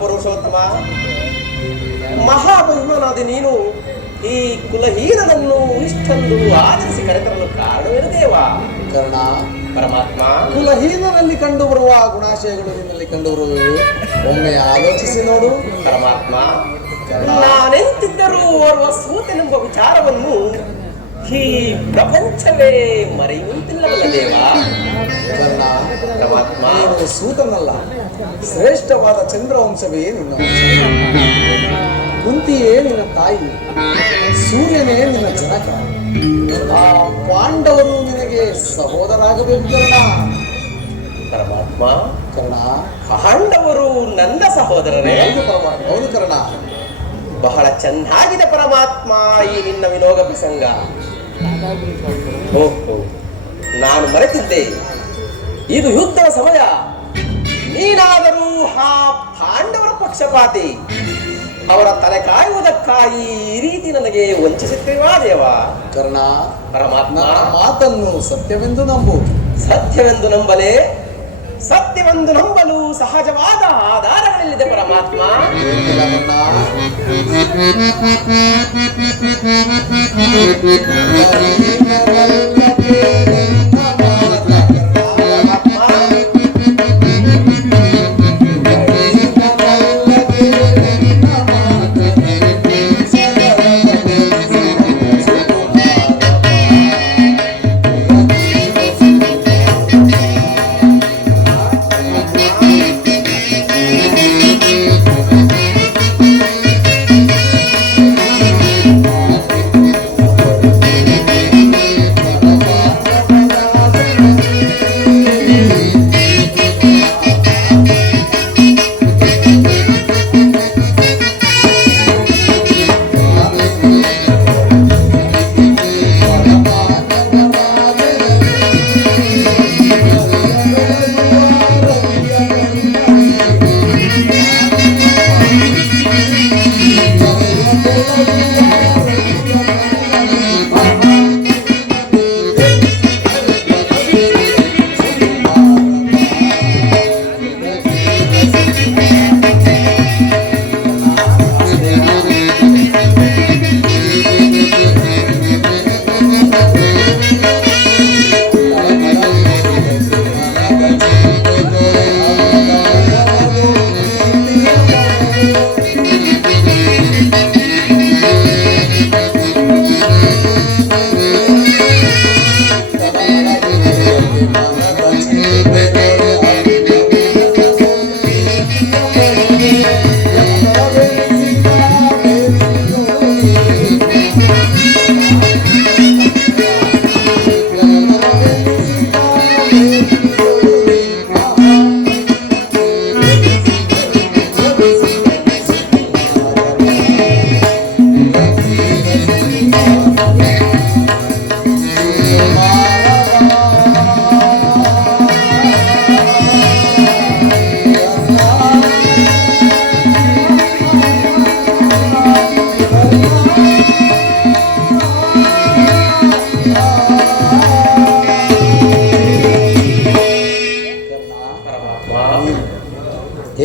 ಪುರುಷೋತ್ತಮ, ಮಹಾಮಹಿಮನಾದ ನೀನು ಈ ಕುಲಹೀನನನ್ನು ಇಷ್ಟೊಂದು ಆಧರಿಸಿ ಕರೆತರಲು ಕಾರಣವೇನು ದೇವ? ಕರ್ಣ, ಪರಮಾತ್ಮ, ಕುಲಹೀನರಲ್ಲಿ ಕಂಡು ಬರುವ ಗುಣಾಶಯಗಳು ನಿನ್ನಲ್ಲಿ ಕಂಡು ಬರುವುದು ಒಮ್ಮೆ ಆಲೋಚಿಸಿ ನೋಡು. ಪರಮಾತ್ಮ, ನಾನೆಂತಿದ್ದರೂ ಓರ್ವ ಸೂತನೆಂಬ ವಿಚಾರವನ್ನು ಈ ಪ್ರಪಂಚವೇ ಮರೆಯುವಂತಿಲ್ಲವಲ್ಲ ದೇವ? ಕರ್ಣ, ಪರಮಾತ್ಮ, ನೀನು ಸೂತನಲ್ಲ, ಶ್ರೇಷ್ಠವಾದ ಚಂದ್ರವಂಶವೇ ನಿನ್ನ ವಂಶ. ಕುಂತಿಯೇ ನಿನ್ನ ತಾಯಿ, ಸೂರ್ಯನೇ ನಿನ್ನ ಜನಕ. ಆ ಪಾಂಡವರು ನಿನಗೆ ಸಹೋದರಾಗಬೇಕು ಕರ್ಣ. ಪರಮಾತ್ಮ, ಕರ್ಣ, ಪಾಂಡವರು ನನ್ನ ಸಹೋದರರೇ? ಹೌದು ಪರಮಾತ್ಮ, ಹೌದು ಕರ್ಣ. ಬಹಳ ಚೆನ್ನಾಗಿದೆ ಪರಮಾತ್ಮ ಈ ನಿನ್ನ ವಿನೋದ ಪ್ರಸಂಗ. ಓಹೋ, ನಾನು ಮರೆತಿದ್ದೆ, ಇದು ಯುದ್ಧದ ಸಮಯ. ನೀನಾದರೂ ಆ ಪಾಂಡವರ ಪಕ್ಷಪಾತಿ, ಅವರ ತಲೆ ಕಾಯುವುದಕ್ಕಾಗಿ ಈ ರೀತಿ ನನಗೆ ವಂಚಿಸುತ್ತೇವಾ ದೇವ? ಕರ್ಣ, ಪರಮಾತ್ಮ, ನನ್ನ ಮಾತನ್ನು ಸತ್ಯವೆಂದು ನಂಬು. ಸತ್ಯವೆಂದು ನಂಬಲೇ? ಸತ್ಯವೆಂದು ನಂಬಲು ಸಹಜವಾದ ಆಧಾರಗಳಿಲ್ಲಿದೆ ಪರಮಾತ್ಮ. ಏನಿಲ್ಲ ಕರ್ಣ.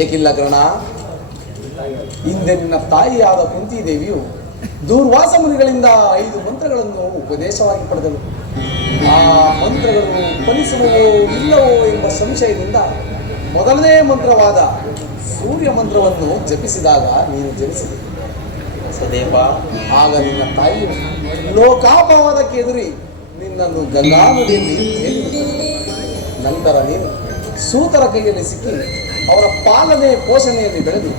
ಏಕಿಲ್ಲ ಕರ್ಣ. ಹಿಂದೆ ನಿನ್ನ ತಾಯಿಯಾದ ಕುಂತಿ ದೇವಿಯು ದೂರ್ವಾಸ ಮುನಿಗಳಿಂದ 5 ಮಂತ್ರಗಳನ್ನು ಉಪದೇಶವಾಗಿ ಪಡೆದಳು. ಆ ಮಂತ್ರಗಳು ಫಲಿಸುವವೋ ಇಲ್ಲವೋ ಎಂಬ ಸಂಶಯದಿಂದ ಮೊದಲನೇ ಮಂತ್ರವಾದ ಸೂರ್ಯ ಮಂತ್ರವನ್ನು ಜಪಿಸಿದಾಗ ನೀನು ಜನಿಸಿದೆ ಸದೇವ. ಆಗ ನಿನ್ನ ತಾಯಿಯು ಲೋಕಾಪವಾದಕ್ಕೆ ಎದುರಿ ನಿನ್ನನ್ನು ಗಂಗಾ ನದಿಯಲ್ಲಿ ತೇಲಿಬಿಟ್ಟಳು. ನಂತರ ನೀನು ಸೂತರ ಕೈಯಲ್ಲಿ ಸಿಕ್ಕಿ ಅವರ ಪಾಲನೆ ಪೋಷಣೆಯಲ್ಲಿ ಬೆಳೆದು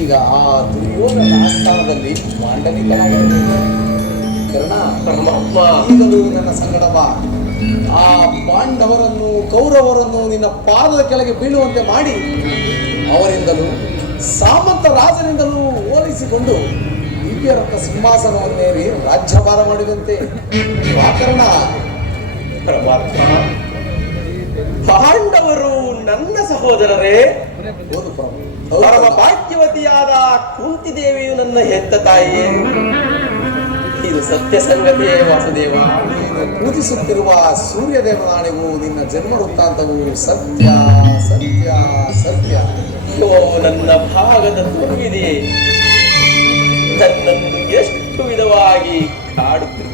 ಈಗ ಆ ದುರ್ಯೋಧನ ಆಸ್ಥಾನದಲ್ಲಿ ಮಾಂಡಲಿಕನಾಗಿರುತ್ತದೆ. ಕರ್ಣ, ಪರಮಾತ್ಮ, ಈಗಲೂ ನನ್ನ ಸಂಗಡ ಬಾ. ಆ ಪಾಂಡವರನ್ನು ಕೌರವರನ್ನು ನಿನ್ನ ಪಾದದ ಕೆಳಗೆ ಬೀಳುವಂತೆ ಮಾಡಿ ಅವರಿಂದಲೂ ಸಾಮಂತ ರಾಜನಿಂದಲೂ ಹೋಲಿಸಿಕೊಂಡು ದಿವ್ಯರತ್ನ ಸಿಂಹಾಸನವನ್ನೇರಿ ರಾಜ್ಯಭಾರ ಮಾಡಿದಂತೆ ಕರ್ಣ. ಪರಮಾತ್ಮ, ಪಾಂಡವರು ನನ್ನ ಸಹೋದರರೇ? ಹೌದು ಪರಮ ಭಾಗ್ಯವತಿಯಾದ ಕುಂತಿ ದೇವಿಯು ನನ್ನ ಹೆತ್ತ ತಾಯಿಯೇ? ಇದು ಸತ್ಯ ಸಂಗತಿಯೇ ವಾಸುದೇವ? ನೀನು ಪೂಜಿಸುತ್ತಿರುವ ಸೂರ್ಯದೇವನಾಣೆಗೂ ನಿನ್ನ ಜನ್ಮ ವೃತ್ತಾಂತವು ಸತ್ಯ ಸತ್ಯ ಸತ್ಯ. ಓ ನನ್ನ ಭಾಗದ ತುರುವಿದೆ ನನ್ನನ್ನು ಎಷ್ಟು ವಿಧವಾಗಿ ಕಾಡುತ್ತಿದೆ.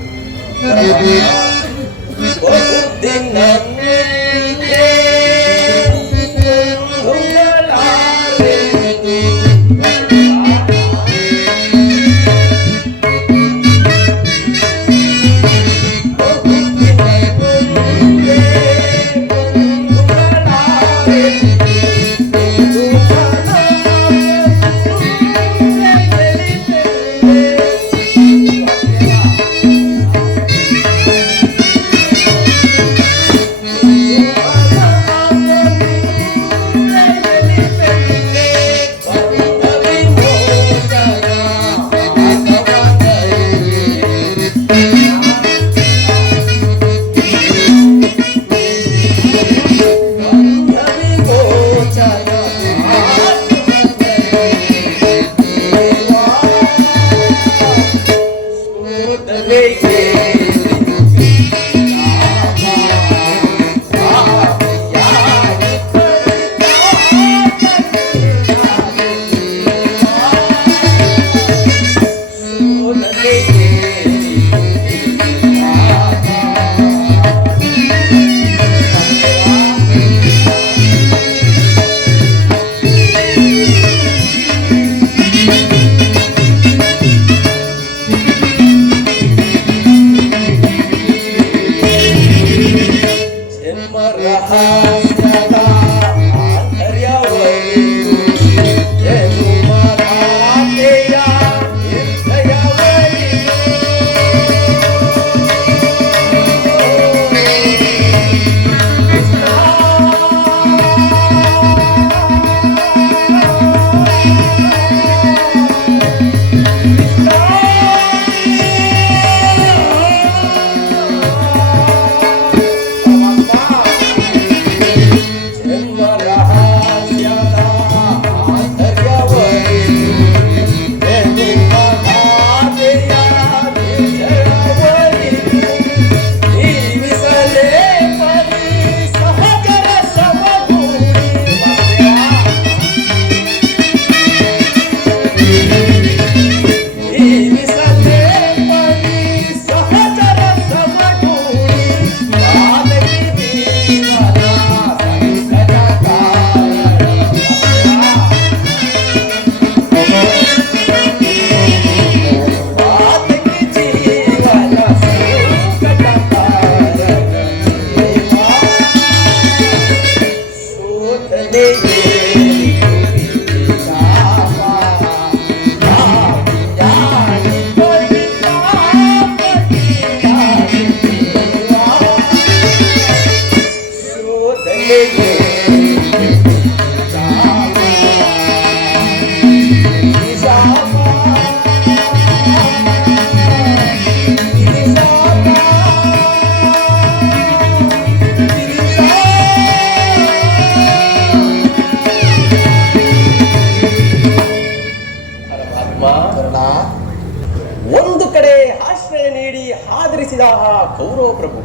ಒಂದು ಕಡೆ ಆಶ್ರಯ ನೀಡಿ ಆದರಿಸಿದ ಆ ಕೌರವ ಪ್ರಭು,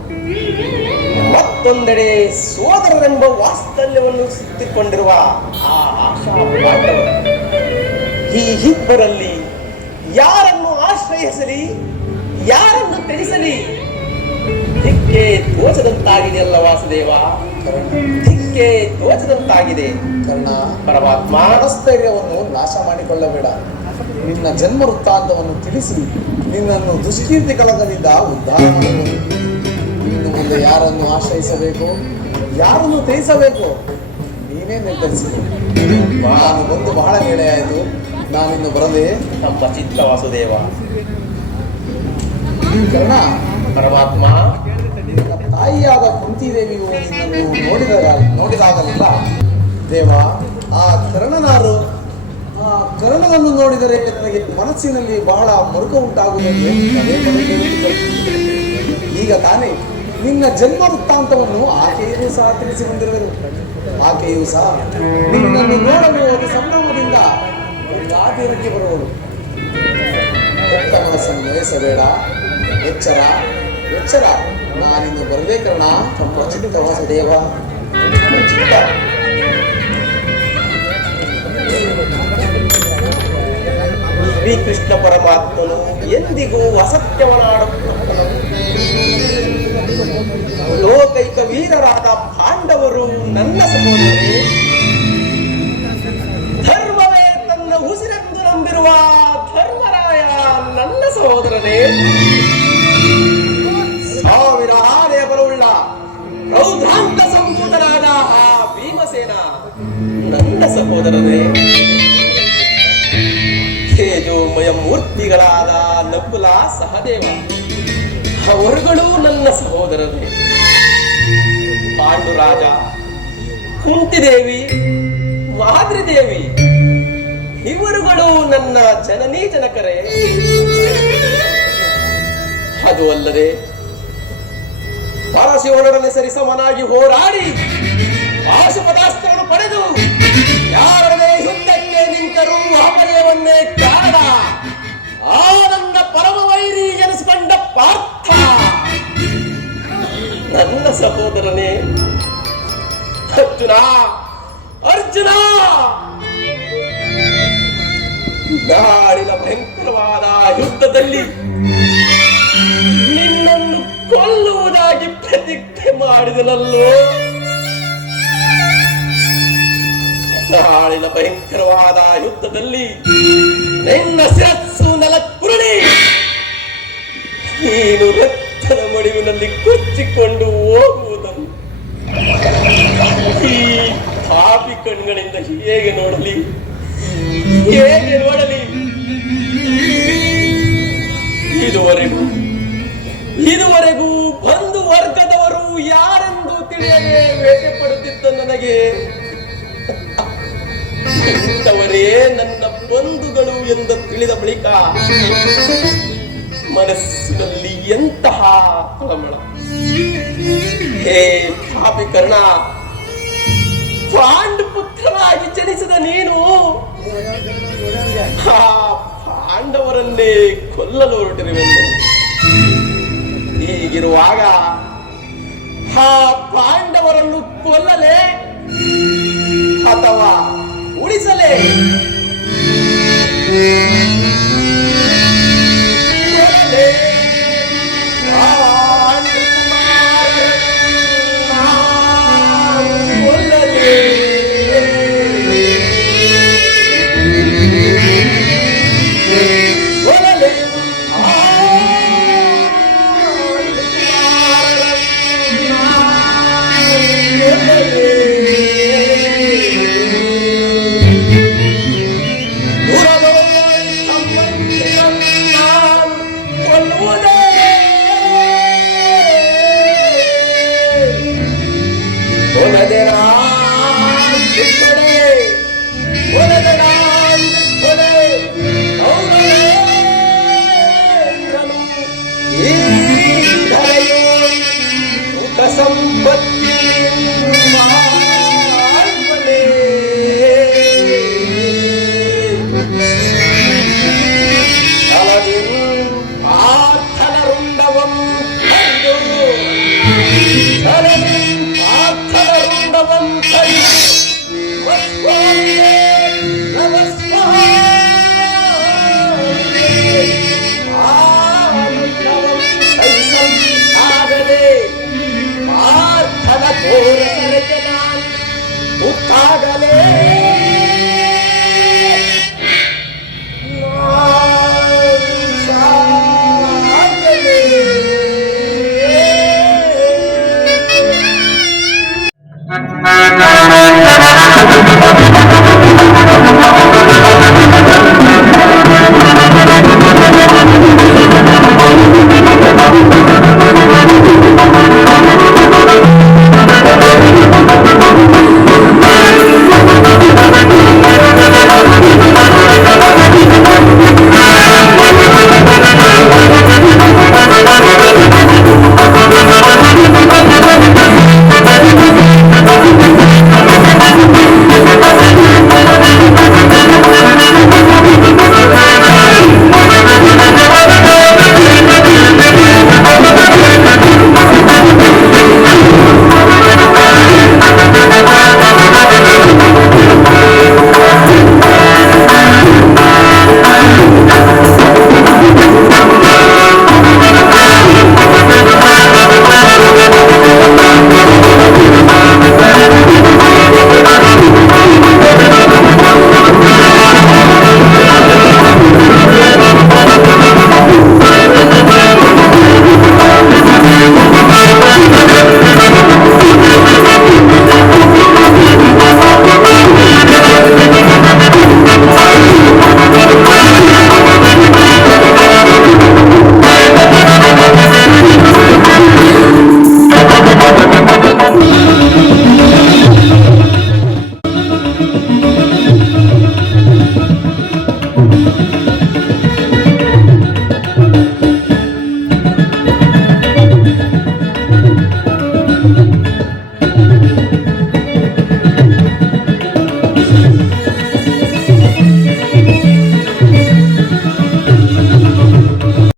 ಮತ್ತೊಂದೆಡೆ ಸೋದರರೆಂಬ ವಾತ್ಸಲ್ಯವನ್ನು ಸುತ್ತಿಕೊಂಡಿರುವ ಆ ಆಶಾ ಪಾಂಡವರು. ಈ ಇಬ್ಬರಲ್ಲಿ ಯಾರನ್ನು ಆಶ್ರಯಿಸಲಿ, ಯಾರನ್ನು ತ್ಯಜಿಸಲಿ, ದಿಕ್ಕೆ ತೋಚದಂತಾಗಿದೆಯಲ್ಲ ವಾಸುದೇವ, ದಿಕ್ಕೆ ತೋಚದಂತಾಗಿದೆ. ಕರ್ಣ, ಪರಮಾತ್ಮ, ಮನಸ್ಥೈರ್ಯವನ್ನು ನಾಶ ಮಾಡಿಕೊಳ್ಳಬೇಡ. ನಿನ್ನ ಜನ್ಮ ವೃತ್ತಾಂತವನ್ನು ತಿಳಿಸಿ ನಿನ್ನನ್ನು ದುಷ್ಕೀರ್ತಿ ಕಳಗದಿಂದ ಉದ್ಧಾರ ಮಾಡಬಹುದು. ಇನ್ನು ಮುಂದೆ ಯಾರನ್ನು ಆಶ್ರಯಿಸಬೇಕು, ಯಾರನ್ನು ತ್ಯಜಿಸಬೇಕು ನೀನೇ ನಿರ್ಧರಿಸಿದೆ. ನಾನು ಬಂದು ಬಹಳ ವೇಳೆ ಆಯಿತು, ನಾನಿನ್ನು ಬರದೆ. ನಮ್ಮ ಚಿತ್ತ ವಾಸುದೇವ. ಕರ್ಣ, ಪರಮಾತ್ಮ, ನಿನ್ನ ತಾಯಿಯಾದ ಕುಂತಿದೇವಿಯು ನಿನ್ನನ್ನು ನೋಡಿದಾಗಲಿಲ್ಲ ದೇವ, ಆ ಕರ್ಣನಾರು, ಆ ಕರ್ಣನನ್ನು ನೋಡಿದರೆ ನನಗೆ ಮನಸ್ಸಿನಲ್ಲಿ ಬಹಳ ಮರುಕ ಉಂಟಾಗುವುದೆಂದು ಪದೇ ಪದೇ ಹೇಳುತ್ತಿದ್ದರು. ಈಗ ತಾನೇ ನಿನ್ನ ಜನ್ಮ ವೃತ್ತಾಂತವನ್ನು ಆಕೆಯೂ ಸಹ ತಿಳಿಸಿ ಬಂದಿರುವರು. ಆಕೆಯೂ ಸಹ ನಿನ್ನನ್ನು ನೋಡಲು ಒಂದು ಸಂಭ್ರಮದಿಂದ ಗಾದಿರಕ್ಕೆ ಬರುವಳು. ಕೆಟ್ಟ ಮನಸ್ಸನ್ನು ವಹಿಸಬೇಡ. ಎಚ್ಚರ ಎಚ್ಚರ, ನಾನಿನ್ನು ಬರಬೇಕಣ್ಣ. ನಮ್ಮ ಚಿತ್ತ ವಾಸುದೇವ, ಚಿತ್ತ. ಶ್ರೀಕೃಷ್ಣ ಪರಮಾತ್ಮನು ಎಂದಿಗೂ ಅಸತ್ಯವನಾಡುತ್ತಾನನು. ಲೋಕೈಕ ವೀರರಾದ ಪಾಂಡವರು ನನ್ನ ಸಹೋದರರೇ. ಧರ್ಮವೇ ತನ್ನ ಉಸಿರೆಂದು ನಂಬಿರುವ ಧರ್ಮರಾಯ ನನ್ನ ಸಹೋದರನೇ. ಸಾವಿರ ಆನೆಯ ಬಲವುಳ್ಳ ರೌದ್ರಾಂತ ಸಂಭೂತನಾದ ಆ ಭೀಮಸೇನ ನನ್ನ ಸಹೋದರನೇ. ತೇಜೋಮಯ ಮೂರ್ತಿಗಳಾದ ನಕುಲ ಸಹದೇವ ಅವರುಗಳು ನನ್ನ ಸಹೋದರರೇ. ಪಾಂಡುರಾಜ, ಕುಂತಿದೇವಿ, ಮಾದ್ರಿದೇವಿ ಇವರುಗಳು ನನ್ನ ಜನನೀ ಜನಕರೇ. ಅದು ಅಲ್ಲದೆ ಪರಶಿವನೊಡನೆ ಸರಿಸಮನಾಗಿ ಹೋರಾಡಿ ಪಾಶುಪದಾಸ್ತ್ರವನ್ನು ಪಡೆದು ಯಾರನ್ನೇ ಯುದ್ಧಕ್ಕೆ ನಿಂತರೂ ಅಪಜಯವನ್ನೇ ಕಾರಣ ಆ ನನ್ನ ಪರಮ ವೈರಿ ಎನಿಸಿಕೊಂಡ ಪಾರ್ಥ ನನ್ನ ಸಹೋದರನೇ. ಅರ್ಜುನ, ಅರ್ಜುನ, ನಾಡಿನ ಭಯಂಕರವಾದ ಯುದ್ಧದಲ್ಲಿ ನಿನ್ನನ್ನು ಕೊಲ್ಲುವುದಾಗಿ ಪ್ರತಿಜ್ಞೆ ಮಾಡಿದನಲ್ಲೋ. ನಾಳಿನ ಭಯಂಕರವಾದ ಯುದ್ಧದಲ್ಲಿ ನಿನ್ನ ಶಿರಸ್ಸು ನೆಲಕ್ಕುರುಳಿ ನೀನು ರಕ್ತದ ಮಡಿವಿನಲ್ಲಿ ಕೊಚ್ಚಿಕೊಂಡು ಹೋಗುವುದನ್ನು ಈ ಪಾಪಿ ಕಣ್ಗಳಿಂದ ಹೇಗೆ ನೋಡಲಿ, ಹೇಗೆ ನೋಡಲಿ? ಇದುವರೆಗೂ ಬಂಧು ವರ್ಗದವರು ಯಾರೆಂದು ತಿಳಿಯದೆ ವೇಟೆ ಪಡುತ್ತಿದ್ದ ನನಗೆ ಇಂಥವರೇ ನನ್ನ ಬಂಧುಗಳು ಎಂದು ತಿಳಿದ ಬಳಿಕ ಮನಸ್ಸಿನಲ್ಲಿ ಎಂತಹ ಕಳಮಳ. ಹೇ ಪಾಪಿ ಕರ್ಣ, ಪಾಂಡು ಪುತ್ರನಾಗಿ ಜನಿಸಿದ ನೀನು ಆ ಪಾಂಡವರನ್ನೇ ಕೊಲ್ಲಲು ಹೊರಟಿರುವೆನು. ಹೀಗಿರುವಾಗ ಆ ಪಾಂಡವರನ್ನು ಕೊಲ್ಲಲೇ ಅಥವಾ ಉಳಿಸಲೇ?